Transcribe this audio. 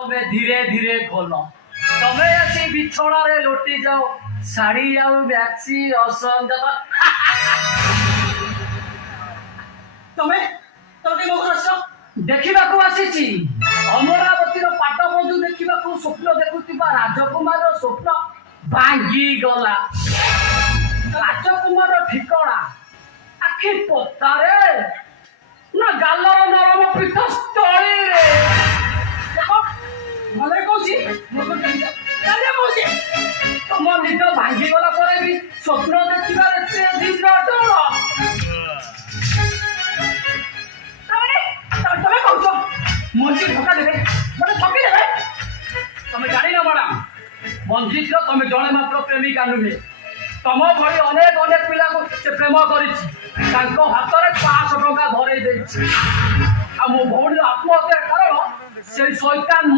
तमे धीरे धीरे खोल तमे ऐसी बिछोड़ा रे लोटी जाओ शाड़ी आउ मैक्सी असंगत तमे तमे मो रस देखा आसी अमरावती पाट बंधु देखा स्वप्न देखुवा राजकुमार स्वप्न भांगी गला राजकुमार ठिकଣା आखि पतारे ना गालर नरम पीठ स्थली रे भले कहूची काले कहूची तुम निज भांगी गला पर भी स्वप्न देखिबार एते धीर डर तमे कहूछ मंजी धोखा देबे मने ठकी देबे तमे जानी ना मैडम मंजित तमे जड़े मात्र प्रेमिका नुहे तम भली अनेक अनेक पिला से प्रेम करिछि हाथ में 500 टंका धरे देछि आ मो भौणी आत्महत्या कारण से शैतान